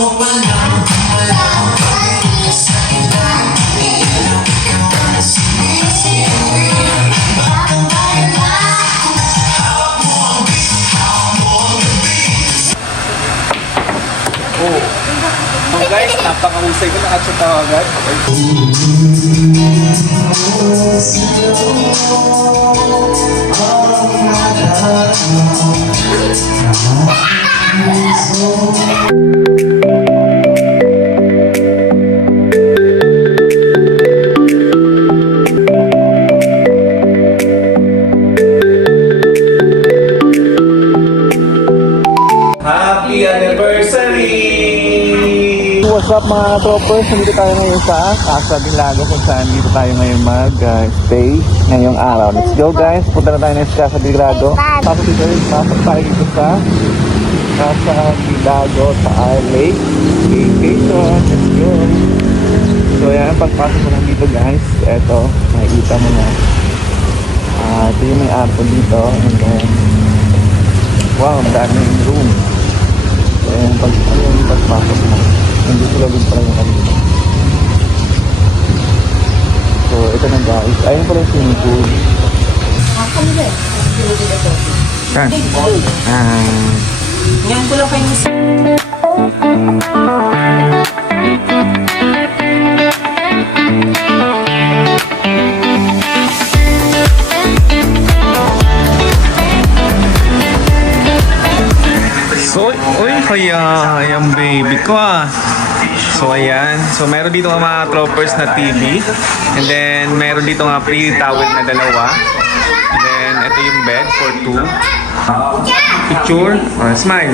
So guys, napakahusay ko na at sa tawagan. Happy anniversary! What's up mga troopers? Nandito tayo ngayon sa Casa Bilago kung saan dito tayo ngayon mag-stay ngayong araw. Let's go guys! Punta na tayo ng Casa Bilago. Pasok tayo dito sa Casa Bilago sa Our Lake Vacation. Let's go! So yan, pagpasok mo lang dito guys. Eto, makikita mo na. Ito yung may aircon dito. And then, wow, ang daming room. So yan, pagpasok mo. Hindi sila din pala yung kanina. So, ito na guys. Ayun pala yung swimming pool. Saan? Yan ko lang kayo. So, uy, kaya yung baby ko So, ayan. So, meron dito mga troopers na TV. And then, meron dito nga free towel na dalawa. And then, ito yung bed for two. Picture. Smile.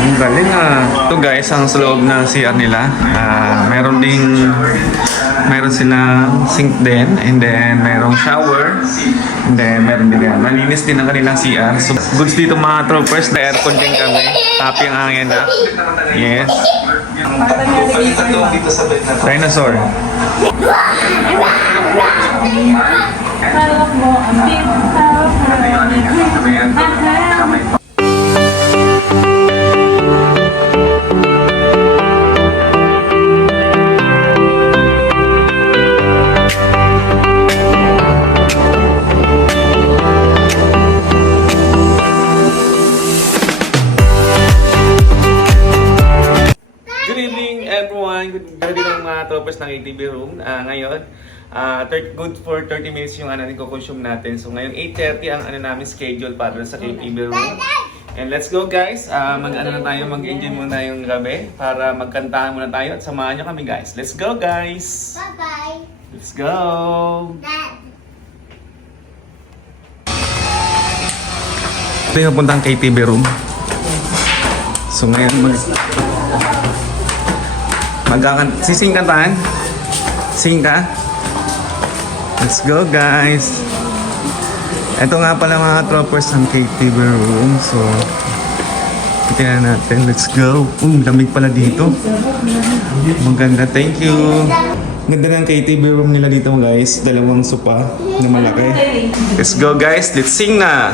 Ang galing Ito guys, ang sa loob ng CR nila. Meron silang sink din, and then merong shower, and then meron din yan. Malinis din ang kanilang CR. So, goods dito mga troopers, na aircon din kami. Happy ang hangin na. Yes. Dinosaur. Hawak mo ang big hawak. Meron dito ng mga troopers ng ATV room. Ngayon, good for 30 minutes yung niko-consume natin. So ngayon 8:30 ang namin schedule para sa ATV room. And let's go guys. Mag-enjoy muna yung gabi para magkantahan muna tayo at samahan nyo kami guys. Let's go guys. Bye-bye. Let's go. Ito yung puntang KTV room. So ngayon sising kantahan? Sing ka? Let's go guys! Ito nga pala mga troopers ng KTV room. So, tingnan natin. Let's go! Lamig pala dito. Maganda. Thank you! Ganda ng KTV room nila dito guys. Dalawang sopa na malaki. Let's go guys! Let's sing na!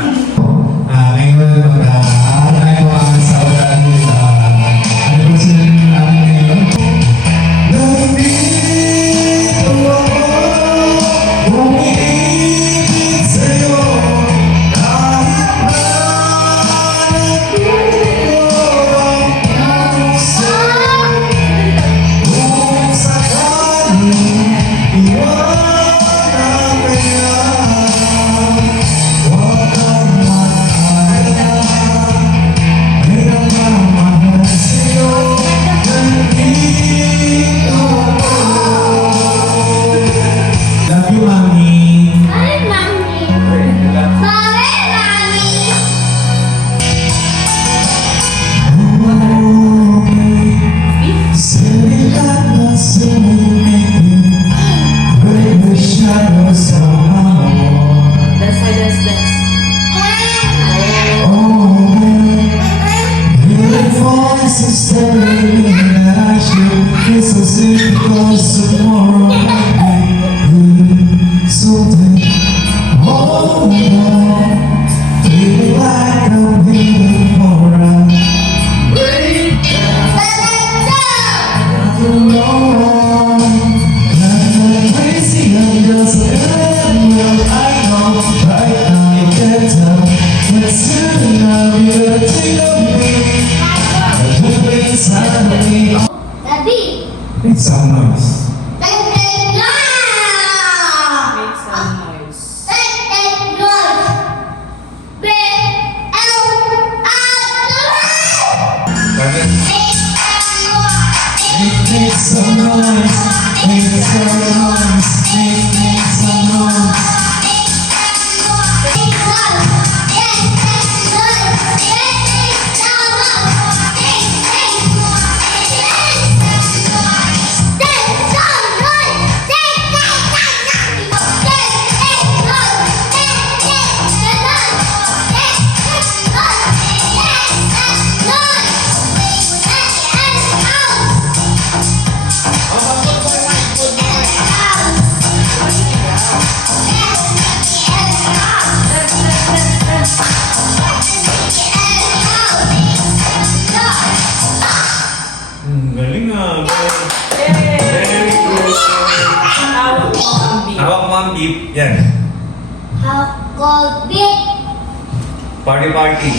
Daddy, Make some noise. take Make some noise. Make some noise. Make some noise. Make some noise. Galing ah. Very good. Tawag mo ang beat. Hawak mo ang beat. Yan. Party party.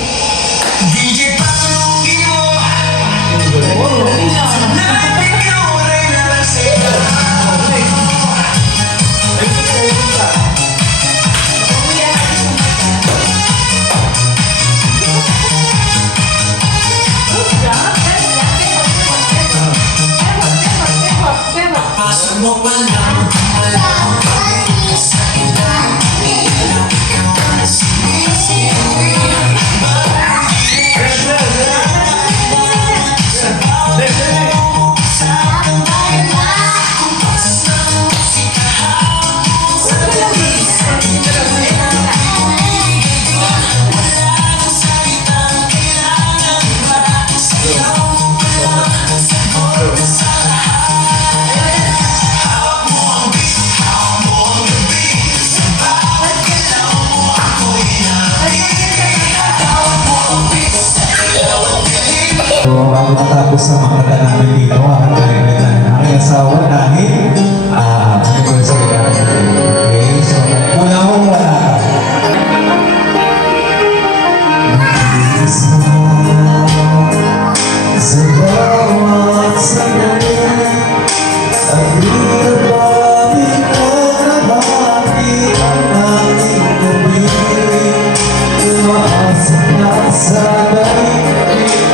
So, bago matapos sa mga kanta namin dito, tayo ng aking asawa dahil anniversary namin. Okay, so una mong wala ka. Sa bawat sandali, at dito bakit ko na bakit ang aking gabi, umaasap na sa daigdig.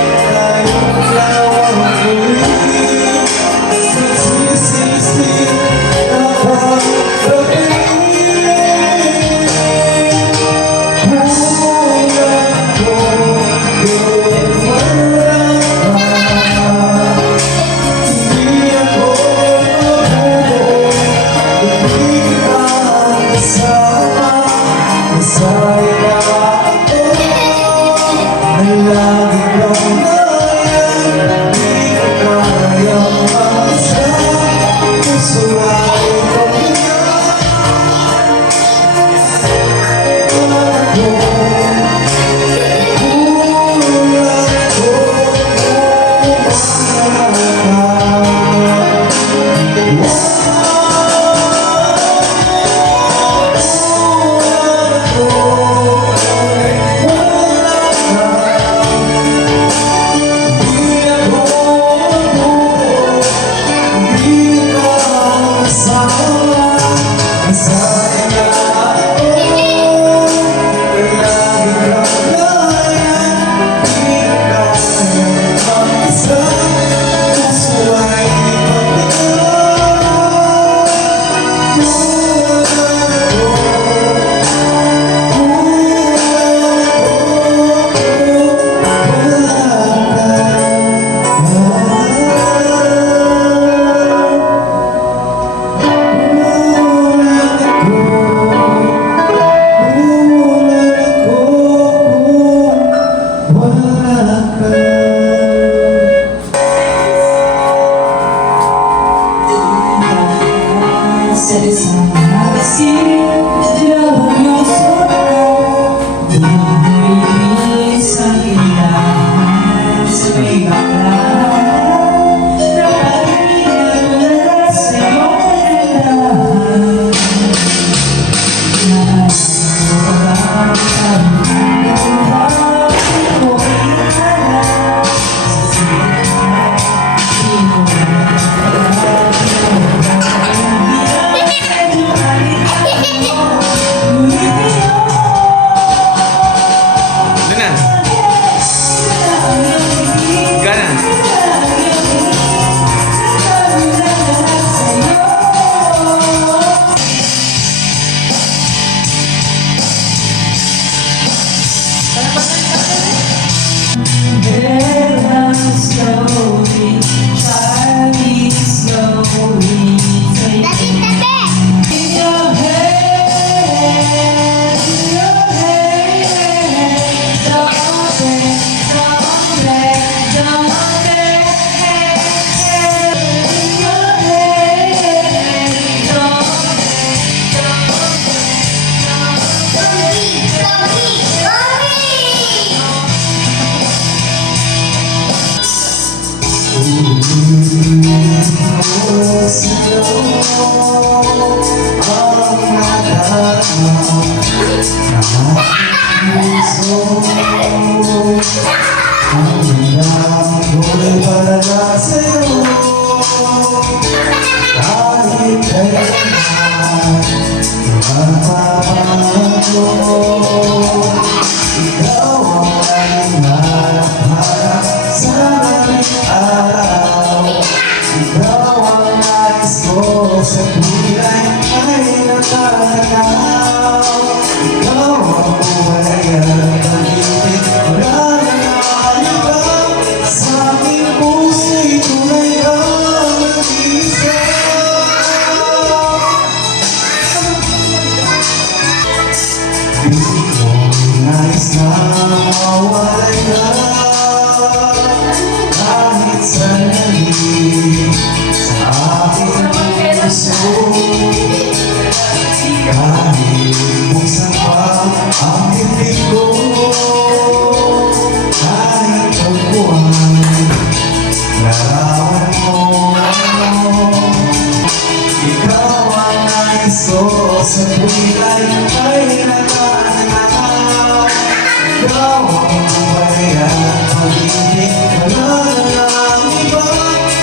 ikaw ang kaya pag-ibig wala na ang iba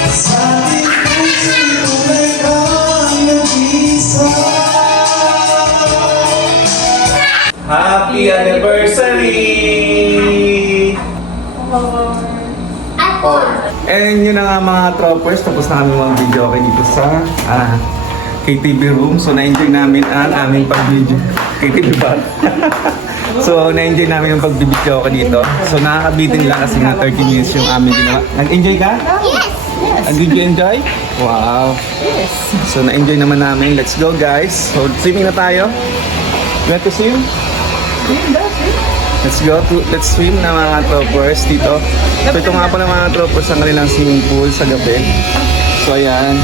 sa ating puso tunay kang nag-isa. Happy anniversary! And yun na nga mga troppers, tapos na kami mga video okay dito sa KTV room. So na-enjoy namin ang aming pag-video. KTV ba? So na-enjoy namin yung pag-video okay dito. So nakakabitin lang kasi nga 30 minutes yung aming ginawa. Nag-enjoy ka? Yes. Did you enjoy? Wow. Yes. So na-enjoy naman namin. Let's go guys. So swimming na tayo. You want to swim? Let's swim na mga troppers dito. So ito nga pala mga troppers ang kanilang swimming pool sa gabi. So ayan,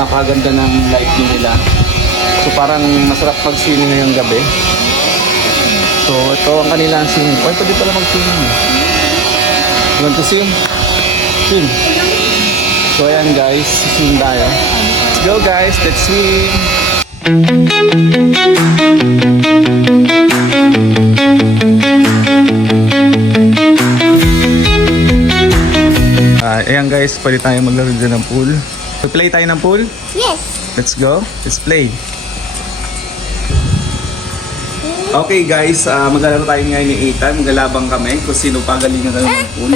napakaganda ng lighting nila. So parang masarap mag-swimming ngayong gabi. So ito ang kanilang swimming pool. Ay, pwede pala mag-swimming. You want to swim? Swim. So ayan guys, swim tayo. Let's go guys, let's swim. Ayan guys, pwede tayo maglaro dyan ng pool. Play tayo ng pool? Yes. Let's go. Let's play. Okay guys, maglalaro tayo ngayon ni Ethan. Maglalabang kami kung sino pagalingan tayo ng pool.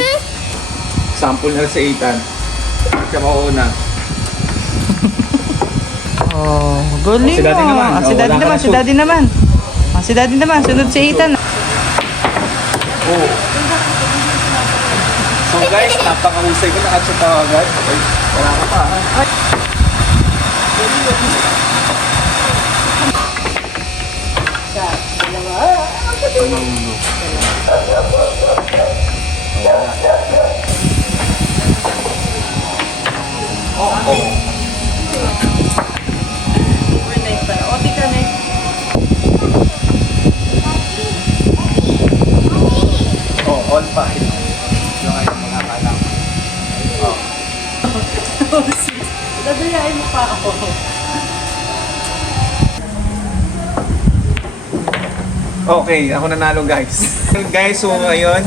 Sample na si Ethan. Siya mauna. Oh, galing Si Daddy mo. naman. Si Oh, Daddy wala ka naman, na si shoot. Daddy naman. Si Daddy naman, sunod si Ethan. Oh. So guys, napakahusay ko. Nakachot ako agad. Okay, wala ka pa. Oh, all five. Yung ngayon mga kalam. Oh. Dadayain mo pa ako. Okay, ako nanalo guys. Guys, so ngayon,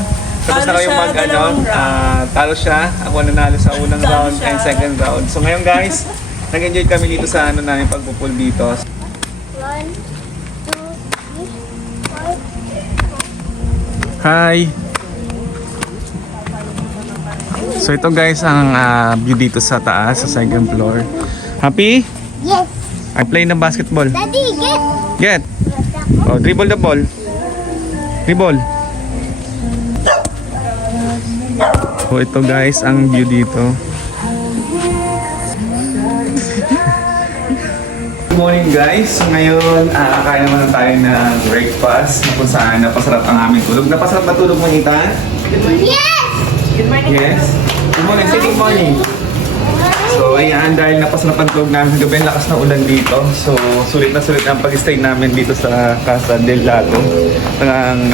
tapos na Talo kayong siya, mag dalawang round. talo siya. Ako nanalo sa unang Talo round siya. and second round. So ngayon guys, nag-enjoy kami dito sa ano namin pagpupul dito. 1, 2, 3, 4. Hi! So ito guys ang view dito sa taas, sa second floor. Happy? Yes. I play ng basketball. Daddy, get. Get! Oh, dribble the ball. Dribble. So ito guys ang view dito. Good morning guys. So ngayon, kakain naman tayo ng breakfast na kung saan napasarap ang aming tulog. Napasarap ba tulog mo, Ethan? Yes. Good morning. Yes. Good morning. Say good morning. So ayan, dahil napasarap ang tulog namin sa gabi, ang lakas ng ulan dito. So sulit na sulit ang pag-stay namin dito sa Casa del Lago. Talagang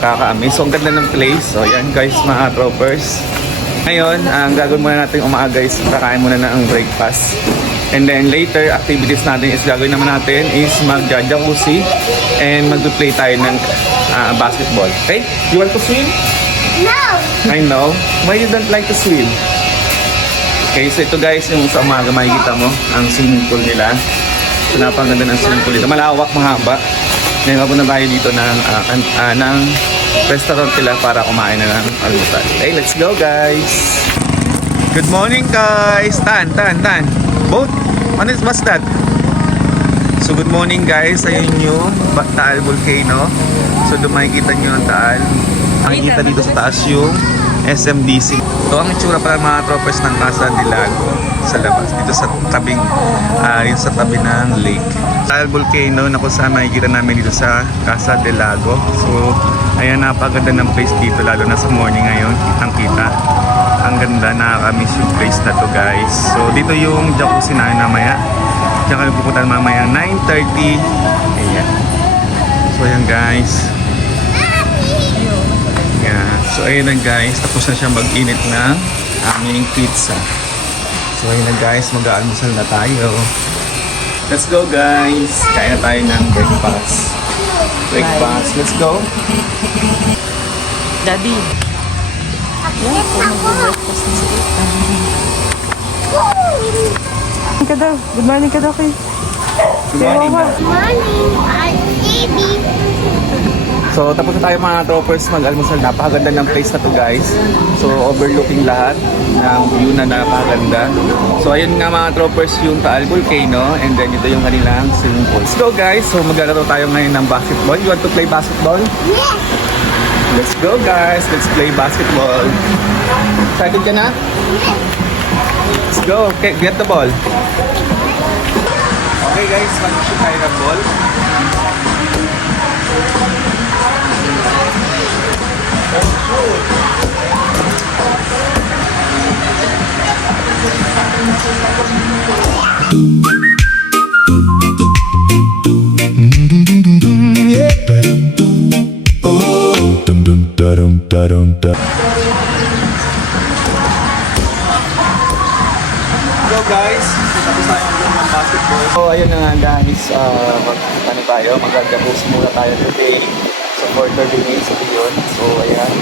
kakaamis. So ang ganda ng place. So ayan guys, mga troppers. Ngayon, ang gagawin muna natin umaga is kakain muna na ang breakfast. And then later, activities natin is gagawin naman natin is mag-jacuzzi and mag-play tayo ng basketball. Okay? You want to swim? No. I know. Why you don't like to swim? Okay, so ito guys, yung sa umaga makikita mo, ang swimming pool nila. So napakaganda ng swimming pool dito. Malawak, mahaba. Ngayon na tayo dito ng restaurant nila para kumain na ng almusal. Okay, let's go guys! Good morning guys! Tan! Boat? What's that? So good morning guys, ayun yung Taal Volcano. So doon makikita nyo ang Taal. Makikita dito sa taas yung SMDC. Ito ang itsura para mga troppers ng Casa del Lago sa labas. Dito sa tabing, yun sa tabi ng lake. Taal Volcano na kung saan makikita namin dito sa Casa del Lago. So ayan, napaganda ng place dito lalo na sa morning ngayon. Kitang-kita. Ang ganda, nakakamiss yung place na to guys. So dito yung jacuzzi namin mamaya. Diyan kami pupunta mamaya 9:30. Ayan. So ayan guys. Yeah. So ayun na guys, tapos na siya mag-init ng aming pizza. So ayun na guys, mag-aalmusal na tayo. Let's go guys. Kain na tayo ng breakfast. Let's go. Daddy. Yes, ako. Ka daw. Good morning ka daw kay. Good morning. Morning, baby. So, tapos na tayo mga troopers mag-almusal. Napakaganda ng place na to guys. So, overlooking lahat ng view na napakaganda. So, ayun nga mga troopers yung Taal Volcano. And then, ito yung kanilang swimming pool. Let's go guys. So, maglalaro tayo ngayon ng basketball. You want to play basketball? Yes. Let's go guys. Let's play basketball. Excited ka na? Let's go. Okay, get the ball. Okay guys, mag-shoot tayo ng ball. So guys, tapos tayo ng basketball. So ayun na nga guys, mag-jacuzzi muna tayo today. So for 30 minutes ito yun. So ayan.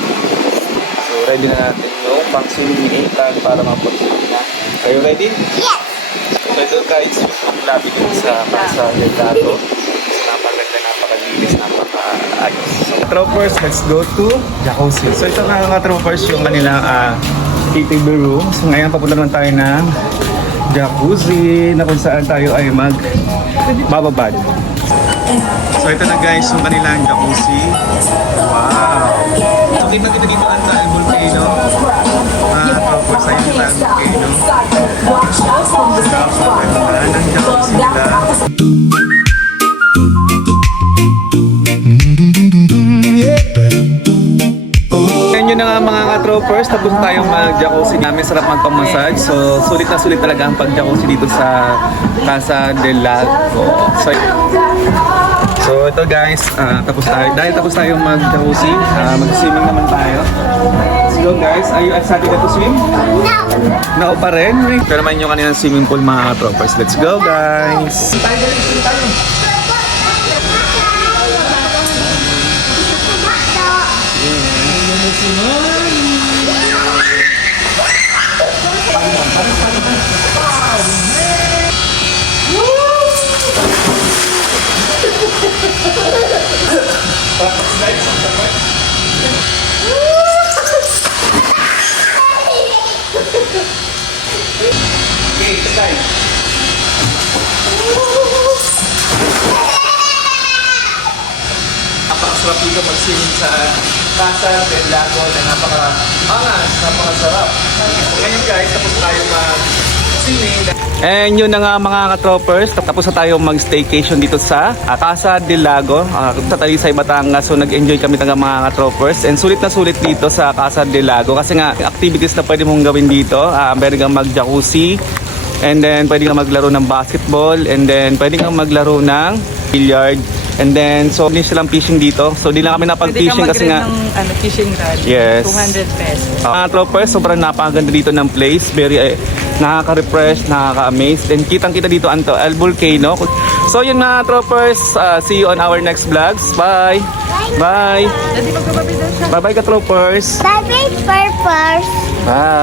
So ready na natin yung pang swimming ni Ethan para mag-swimming na. Are you ready? Yes. So ito guys, yung labi din sa Casa del Lago. Napakaganda, napakalinis, napaka-ayos. So troopers, let's go to jacuzzi. So ito nga mga troopers yung kanilang KTV room. So ngayon papunta naman tayo ng jacuzzi na kung saan tayo ay magbabad. So ito na guys yung kanilang jacuzzi. Wow! So kita dito ang Taal Volcano. Mga troopers ay yung Taal Volcano. Napakaganda ng jacuzzi nila. Yan yun na nga mga ka-troopers, tapos tayong mag-jacuzzi namin, sarap magpamassage. So sulit na sulit talaga ang pag-jacuzzi dito sa Casa del Lago. So ito guys, tapos tayo. Dahil tapos tayong mag-jacuzzi, mag-swimming naman tayo. Let's go guys, are you excited to swim? No. No pa rin. Pero naman yung kanilang swimming pool mga ka-troopers. Let's go guys! Okay, stay. Napakasarap dito mag-swimming sa Casa del Lago na napaka-angas, napakasarap. Ngayon guys, tapos tayo mag-swimming. And yun na nga mga ka-troppers, tapos na tayo mag-staycation dito sa Casa del Lago, sa Talisay, Batangas. So nag-enjoy kami talaga mga ka-troppers. And sulit na sulit dito sa Casa del Lago kasi nga activities na pwede mong gawin dito. Pwede kang mag-jacuzzi, and then pwede kang maglaro ng basketball, and then pwede kang maglaro ng billiard. And then, so, hindi silang fishing dito. So, di lang kami napag-fishing kasi nga... ng fishing rod. Yes. 200 pesos. Mga troopers, sobrang napakaganda dito ng place. Very, nakaka-refresh, nakaka-amaze. And kitang-kita dito ang Taal Volcano. So, yun mga troopers. See you on our next vlogs. Bye! Bye! Daddy, magkababi daw siya. Bye-bye ka troopers! Bye, purpose. Bye!